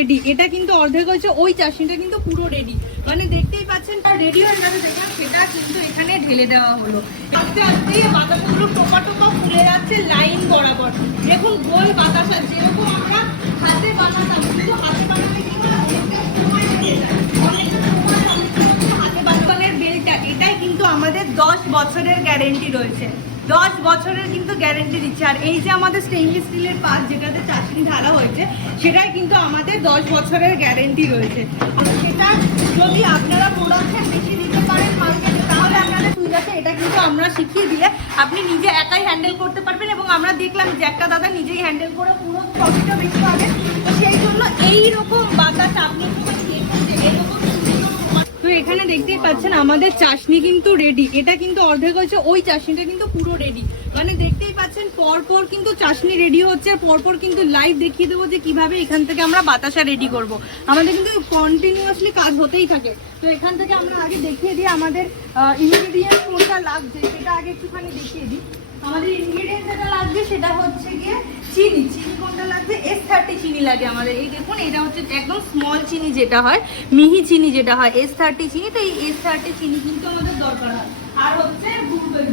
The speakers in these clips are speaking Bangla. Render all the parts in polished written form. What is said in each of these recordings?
রেডি, এটা কিন্তু অর্ধেক হয়েছে, ওই চাশনিটা কিন্তু পুরো রেডি, মানে দেখতেই পাচ্ছেন রেডি হয়ে যাবে যেটা, সেটা কিন্তু এখানে ঢেলে দেওয়া হলো। আস্তে আস্তে বাতাসাগুলো টোপা টোপা ফুলে যাচ্ছে লাইন বরাবর। দেখুন গোল বাতাসা যেরকম আমরা হাতে বানাতাম, কিন্তু হাতে বানালে কি হয় হাতে বানানোর বেলটা, এটাই কিন্তু আমাদের 10 বছরের গ্যারেন্টি রয়েছে, 10 বছরের কিন্তু গ্যারেন্টি দিচ্ছে। আর এই যে আমাদের স্টেইনলেস স্টিলের পাত যেটাতে চাশনি ঢালা হয়েছে, সেটাই কিন্তু আমাদের 10 বছরের গ্যারেন্টি রয়েছে। সেটা যদি আপনারা প্রোডাকশন বেশি দিতে পারেন মার্কেটে, তাহলে আপনাদের সুবিধা আছে। এটা কিন্তু আমরা শিখিয়ে দিলে আপনি নিজে একাই হ্যান্ডেল করতে পারবেন, এবং আমরা দেখলাম যে একটা দাদা নিজেই হ্যান্ডেল করে পুরো প্রফিটটা বেশি হবে। তো সেই জন্য এইরকম বাতাস আপনি তো এখানে দেখতেই পাচ্ছেন আমাদের চাশনি কিন্তু রেডি, এটা কিন্তু অর্ধেক হয়েছে, ওই চাশনিটা কিন্তু পুরো রেডি, মানে দেখতেই পাচ্ছেন পরপর কিন্তু চাশনি রেডি হচ্ছে। পরপর কিন্তু লাইভ দেখিয়ে দেবো যে কিভাবে এখান থেকে আমরা বাতাসা রেডি করব। আমাদের কিন্তু কন্টিনিউয়াসলি কাজ হতেই থাকে। তো এখান থেকে আমরা আগে দেখিয়ে দিই আমাদের ইনগ্রিডিয়েন্ট কোনটা লাগছে, সেটা আগে একটুখানি দেখিয়ে দিই। আমাদের ইনগ্রিডিয়েন্ট যেটা লাগবে সেটা হচ্ছে গিয়ে চিনি। চিনি কোনটা লাগবে? S30 চিনি লাগে আমাদের। এই দেখুন, এটা হচ্ছে একদম স্মল চিনি যেটা হয়, মিহি চিনি যেটা হয়, S30 চিনি। তো এই S30 চিনি কিন্তু আমাদের দরকার হয়। আর হচ্ছে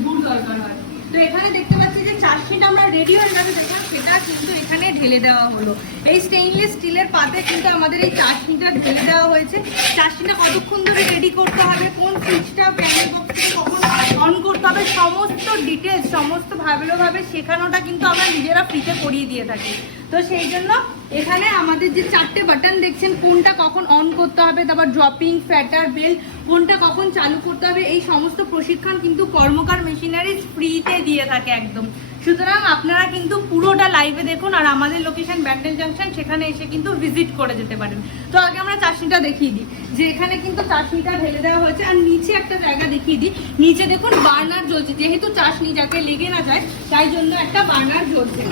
গুড় দরকার হয়। তো এখানে দেখতে পাচ্ছি যে চাশনিটা আমরা রেডি হয়ে যাবে যেটা, সেটা কিন্তু এখানে ঢেলে দেওয়া হলো। এই স্টেইনলেস স্টিলের পাতে কিন্তু আমাদের এই চাশনিটা ঢেলে দেওয়া হয়েছে। চাশনিটা কতক্ষণ ধরে রেডি করতে হবে, কোন সুইচটা প্যানের বক্সে কখন অন করতে হবে, সমস্ত ডিটেলস সমস্ত ভালোভাবে শেখানোটা কিন্তু আমরা নিজেরা ফ্রিতে করিয়ে দিয়ে থাকি। তো সেই জন্য এখানে আমাদের যে 4টে বাটন দেখছেন, কোনটা কখন অন করতে হবে, তারপর ড্রপিং, ফ্যাটার, বেল কোনটা কখন চালু করতে হবে, এই সমস্ত প্রশিক্ষণ কিন্তু কর্মকার মেশিনারিজ ফ্রিতে দিয়ে থাকে একদম। সুতরাং আপনারা কিন্তু পুরোটা লাইভে দেখুন, আর আমাদের লোকেশন ব্যান্ডেল জাংশন, সেখানে এসে কিন্তু ভিজিট করে যেতে পারেন। তো আগে আমরা চাশনিটা দেখিয়ে দিই যে এখানে কিন্তু চাশনিটা ঢেলে দেওয়া হয়েছে। আর নিচে একটা জায়গা দেখিয়ে দিই, নিচে দেখুন বার্নার জ্বলছে, যেহেতু চাশনি যাতে লেগে না যায় তাই জন্য একটা বার্নার জ্বলছে।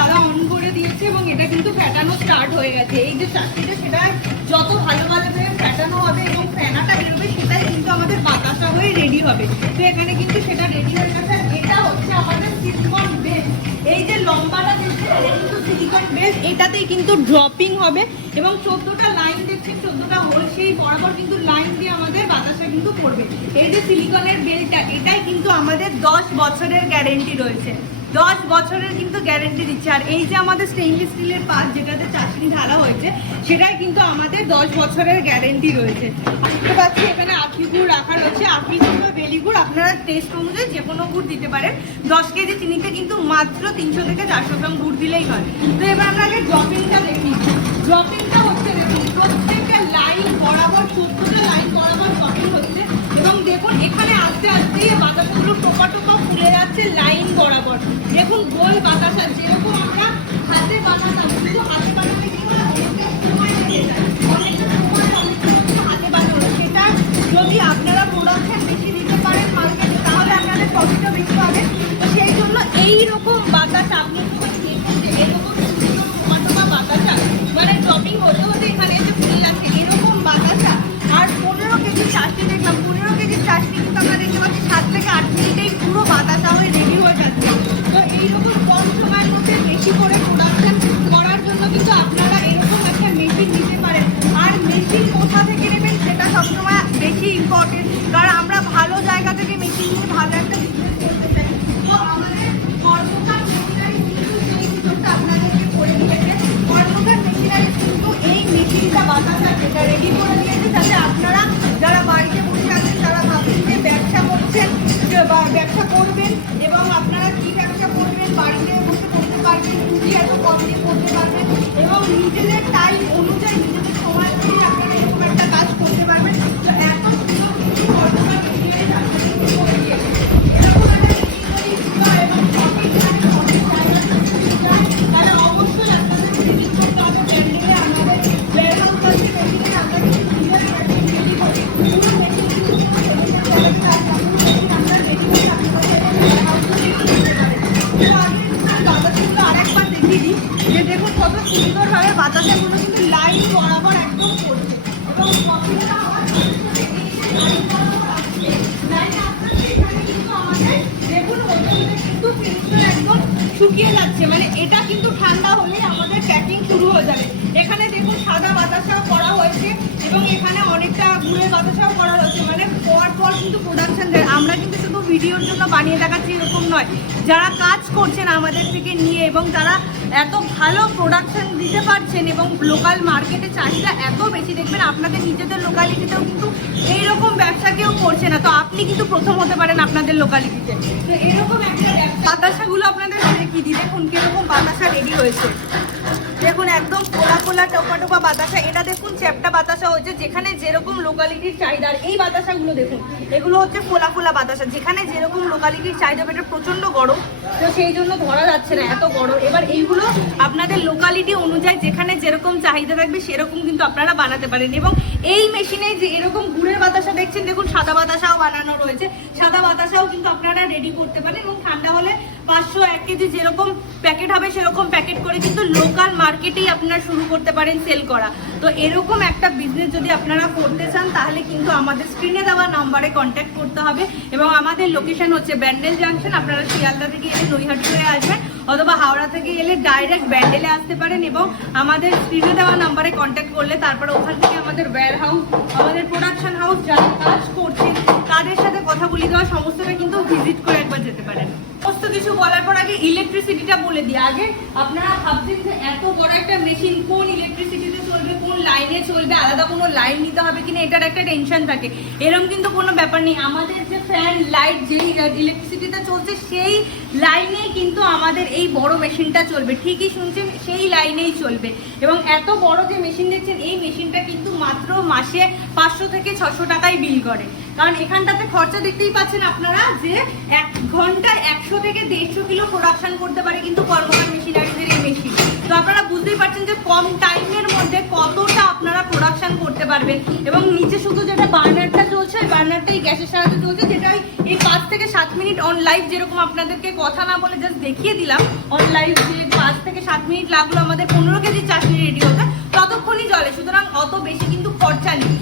দাদা অন করে দিয়েছে এবং এটা কিন্তু ফ্যাটানো স্টার্ট হয়ে গেছে। এই যে চাশনিটা, সেটা যত ভালোভাবে ফ্যাটানো হবে এবং ফেনাটা বেরোবে, সেটাই কিন্তু আমাদের বাতাসা হয়ে রেডি হবে। তো এখানে কিন্তু সেটা রেডি হয়ে গেছে। এটা হচ্ছে আমাদের সিলিকন বেস। এই যে লম্বাটা দেখছেন, এটা কিন্তু সিলিকন বেস, এটাতেই কিন্তু ড্রপিং হবে এবং 14টা লাইন দেখছেন, 14টা হোল, সেই বরাবর কিন্তু লাইন দিয়ে আমাদের বাতাসা কিন্তু পড়বে। এই যে সিলিকনের বেলটা, এটাই কিন্তু আমাদের 10 বছরের গ্যারেন্টি রয়েছে, 10 বছরের কিন্তু গ্যারেন্টি দিচ্ছে। আর এই যে আমাদের স্টেইনলেস স্টিলের পাত যেটাতে চাশনি ঢালা হয়েছে, সেটাই কিন্তু আমাদের 10 বছরের গ্যারেন্টি রয়েছে। দেখতে পাচ্ছি এখানে আখি গুড় রাখা রয়েছে, আখি গুড় বা বেলি গুড় আপনারা টেস্ট অনুযায়ী যে কোনো গুড় দিতে পারেন। 10 কেজি চিনিতে কিন্তু মাত্র 300 থেকে 400 গ্রাম গুড় দিলেই হয়। তো এবার আমরা আগে ড্রপিংটা দেখি। ড্রপিংটা হচ্ছে দেখুন, প্রত্যেকটা লাইন বরাবর 14টা লাইন বরাবর ড্রপিং হচ্ছে, এবং দেখুন এখানে আস্তে আস্তে বাতাসাগুলো টোপা টোপা ফুলে যাচ্ছে লাইন বরাবর। দেখুন গোল বাতাসা যেরকম আমরা হাতে বানাতাম, কিন্তু হাতে বানালে কি হয় হাতে বানানো, সেটা যদি আপনারা প্রোডাকশন বেশি দিতে পারেন মার্কেটে, তাহলে আপনাদের প্রফিটটা বেশি হবে। তো সেই জন্য এইরকম বাতাস আপনি দেখুন যে এরকম টোপা টোপা বাতাসা, মানে ড্রপিং হতে হতে এখানে এসে ফুলে যাচ্ছে এরকম বাতাসা। আর 15 কেজি চাশনি দেখলাম, 15 কেজি চাশনি কিন্তু আমরা দেখতে পাচ্ছি 7 থেকে 8 মিনিটেই পুরো বাতাসা হয়ে রেডি হয়ে যাচ্ছে। তো এইরকম কম সময়ের মধ্যে বেশি করে প্রোডাকশন করার জন্য কিন্তু আপনারা এরকম একটা মেশিন নিতে পারেন। আর মেশিন কোথা থেকে নেবেন সেটা সবসময় বেশি ইম্পর্টেন্ট, কারণ আমরা ভালো জায়গা থেকে মেশিন নিয়ে ভালো একটা বিজনেস করতে চাই। তো আমাদের কর্মকার মেশিনারি কিন্তু সেই সুযোগটা আপনাদেরকে করে দিয়েছে। কর্মকার মেশিনারি কিন্তু এই মেশিনটা বাতাসা যেটা রেডি করে দিয়েছে, যাতে আপনারা যারা বাড়িতে বসে আছেন, যারা ভাবছেন যে ব্যবসা করছেন বা ব্যবসা করবেন, এবং আপনারা কি ব্যবসা করবেন, বাড়িতে বসে করতে পারবেন, পুঁজি এত কম দিয়ে করতে পারবেন, এবং নিজেদের টাইম অনুযায়ী নিজেদের সময় দিয়ে আপনারা এরকম একটা কাজ করতে পারবেন। তো এত সুন্দর কিছু কর্মকার মেশিনারি আপনাদেরকে করে দিয়েছে। এরকম একটা এবং তাহলে অবশ্যই আপনাদের ভিজিট করতে হবে ব্যান্ডেলে। আমাদের ওয়্যারহাউস আছে, মেশিনে আমরা কিন্তু নিজের রেডি করি, পুরো মেশিন আমরা রেডি করে বাতাসগুলো আরেকবার দেখিয়ে দিই যে দেখুন কত সুন্দরভাবে বাতাসাগুলো কিন্তু লাইন বরাবর একদম পড়ছে, এবং দেখুন কিন্তু ফিনিশটা একদম শুকিয়ে যাচ্ছে, মানে এটা কিন্তু ঠান্ডা হলেই আমাদের প্যাকিং শুরু হয়ে যাবে। এখানে দেখুন প্রোডাকশনটাও করা হচ্ছে, মানে পর পর কিন্তু প্রোডাকশন দেয়। আমরা কিন্তু শুধু ভিডিওর জন্য বানিয়ে দেখাচ্ছি এরকম নয়, যারা কাজ করছেন আমাদের থেকে নিয়ে এবং যারা এত ভালো প্রোডাকশন দিতে পারছেন এবং লোকাল মার্কেটে চাহিদা এত বেশি, দেখবেন আপনাদের নিজেদের লোকালিটিতেও কিন্তু এইরকম ব্যবসা কেউ করছে না। তো আপনি কিন্তু প্রথম হতে পারেন আপনাদের লোকালিটিতে। তো এরকম একটা বাতাসাগুলো আপনাদের দেখিয়ে দিই, দেখুন কিরকম বাতাসা রেডি হয়েছে। দেখুন একদম ফোলা ফোলা টোপা টোপা বাতাসা, এটা দেখুন চ্যাপটা বাতাসা হয়েছে, যেখানে যেরকম লোকালিটির চাহিদা। আর এই বাতাসাগুলো দেখুন, এগুলো হচ্ছে ফোলা ফোলা বাতাসা, যেখানে যেরকম লোকালিটির চাহিদা। এটা প্রচন্ড গরম, তো সেই জন্য ধরা যাচ্ছে না, এত গরম। এবার এইগুলো আপনাদের লোকালিটি অনুযায়ী যেখানে যেরকম চাহিদা থাকবে সেরকম কিন্তু আপনারা বানাতে পারেন। এবং এই মেশিনে যে এরকম গুড়ের বাতাসা দেখছেন, দেখুন সাদা বাতাসাও বানানো রয়েছে, সাদা বাতাসাও কিন্তু আপনারা রেডি করতে পারেন। এবং ঠান্ডা হলে 500 1 কেজি যেরকম প্যাকেট হবে সেরকম প্যাকেট করে কিন্তু লোকাল মার্কেটেই আপনারা শুরু করতে পারেন সেল করা। তো এরকম একটা বিজনেস যদি আপনারা করতে চান তাহলে কিন্তু আমাদের স্ক্রিনে দেওয়া নাম্বারে কন্ট্যাক্ট করতে হবে। এবং আমাদের লোকেশন হচ্ছে ব্যান্ডেল জাংশন। আপনারা শিয়ালদা থেকে এলে নৈহাটি হয়ে আসবেন, অথবা হাওড়া থেকে এলে ডাইরেক্ট ব্যান্ডেলে আসতে পারেন। এবং আমাদের স্ক্রিনে দেওয়া নাম্বারে কন্ট্যাক্ট করলে তারপরে ওখান থেকে আমাদের ওয়্যার হাউস, আমাদের প্রোডাকশন হাউস যারা কাজ করছে তাদের সাথে কথা বলে দেওয়া, সমস্তটা কিন্তু ভিজিট করে একবার যেতে পারেন। সমস্ত কিছু বলার পর আগে ইলেকট্রিসিটিটা বলে দিই। আগে আপনারা ভাবছেন যে এত বড় একটা মেশিন কোন ইলেকট্রিসিটিতে চলবে, কোন লাইনে চলবে, আলাদা কোনো লাইন নিতে হবে কিনা, এটার একটা টেনশন থাকে। এরকম কিন্তু কোনো ব্যাপার নেই। আমাদের যে ফ্যান লাইট যেই ইলেকট্রিসিটিতে চলছে সেই লাইনেই কিন্তু আমাদের এই বড় মেশিনটা চলবে। ঠিকই শুনছেন, সেই লাইনেই চলবে। এবং এত বড় যে মেশিন দেখছেন, এই মেশিনটা কিন্তু মাত্র মাসে 500 থেকে 600 টাকায় বিল করে। কারণ এখানটাতে খরচা দেখতেই পাচ্ছেন আপনারা যে 1 ঘন্টায় 100 থেকে 150 কিলো প্রোডাকশন করতে পারে কিন্তু কর্মকার মেশিনারিজের এই মেশিন। তো আপনারা বুঝতেই পারছেন যে কম টাইমের মধ্যে কতটা আপনারা প্রোডাকশন করতে পারবেন। এবং নিচে শুধু যেটা বার্নারটা চলছে, ওই বার্নারটাই গ্যাসের সাহায্যে চলছে, যেটা এই 5 থেকে 7 মিনিট অন লাইভ, যেরকম আপনাদেরকে কথা না বলে জাস্ট দেখিয়ে দিলাম অন লাইভ, যে 5 থেকে 7 মিনিট লাগলো আমাদের 15 কেজি চাটনি রেডি হতে, ততক্ষণই জলে। সুতরাং অত বেশি কিন্তু খরচা নেই।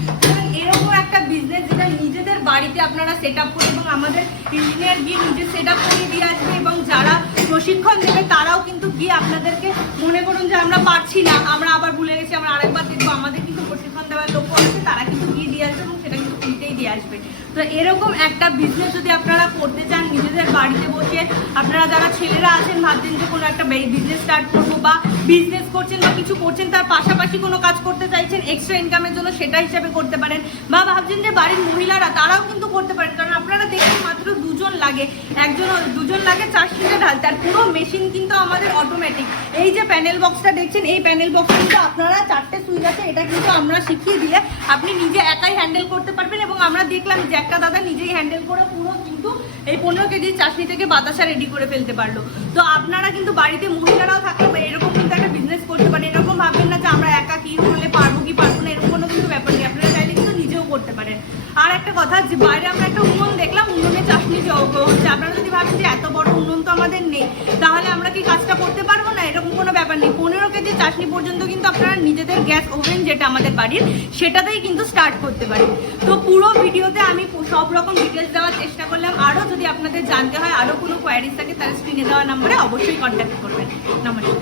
এরকম একটা বিজনেস যেটা নিজেদের বাড়িতে আপনারা সেট আপ করে, এবং আমাদের ইঞ্জিনিয়ার গিয়ে নিজে সেট আপ করে দিয়ে আসবে। এবং যারা প্রশিক্ষণ দেবে তারাও কিন্তু গিয়ে আপনাদেরকে, মনে করুন যে আমরা পারছি না, আমরা আবার ভুলে গেছি, আমরা আরেকবার দেখবো, আমাদের কিন্তু প্রশিক্ষণ দেওয়ার লোক আছে, তারা কিন্তু গিয়ে দিয়ে আসবে এবং সেটা কিন্তু ফ্রিতেই দিয়ে আসবে। তো এরকম একটা বিজনেস যদি আপনারা করতে চান নিজেদের বাড়িতে বসে, আপনারা যারা ছেলেরা আছেন ভাবছেন যে কোনো একটা বিজনেস স্টার্ট করবো, বা বিজনেস করছেন বা কিছু করছেন তার পাশাপাশি কোনো কাজ করতে চাইছেন এক্সট্রা ইনকামের জন্য, সেটা হিসাবে করতে পারেন। বা ভাবছেন যে বাড়ির মহিলারা, তারাও কিন্তু করতে পারেন। কারণ আপনারা দেখুন মাত্র 2 জন লাগে, 2 জন লাগে চাষনিটা ঢালতে, আর পুরো মেশিন কিন্তু আমাদের অটোমেটিক। এই যে প্যানেল বক্সটা দেখছেন, এই প্যানেল বক্স কিন্তু আপনারা 4টে সুইচ আছে, এটা কিন্তু আমরা শিখিয়ে দিলে আপনি নিজে একাই হ্যান্ডেল করতে পারবেন। এবং আমরা দেখলাম যে একটা দাদা নিজেই হ্যান্ডেল করে পুরো কিন্তু এই 15 কেজি চাটনি থেকে বাতাসা রেডি করে ফেলতে পারলো। তো আপনারা কিন্তু বাড়িতে মহিলারাও থাকলে এরকম কিন্তু একটা বিজনেস করতে পারেন। এরকম ভাববেন না যে আমরা একা কি হলে পারবো কি পারবো না, এরকম কোনো কিন্তু ব্যাপার নেই। আপনারা চাইলে কিন্তু নিজেও করতে পারেন। আর একটা কথা, যে বাইরে আমরা একটা উনুন দেখলাম, উনুনে চাটনি হচ্ছে। আপনারা যদি ভাবেন যে এত বড় উনুন তো আমাদের নেই, তাহলে আমরা কি কাজটা করতে পারবো না, এরকম কোনো ব্যাপার নেই। 15 কেজি চাটনি পর্যন্ত কিন্তু আপনারা নিজেদের গ্যাস ওভেন যেটা আমাদের বাড়ির, সেটাতেই কিন্তু স্টার্ট করতে পারেন। তো পুরো ভিডিওতে আমি সব রকম ডিটেলস দেওয়ার চেষ্টা করলাম। আরও যদি আপনাদের জানতে হয়, আরও কোনো কোয়ারিজ থাকে, তাহলে স্ক্রিনে দেওয়া নাম্বারে অবশ্যই কন্ট্যাক্ট করবেন। নমস্কার।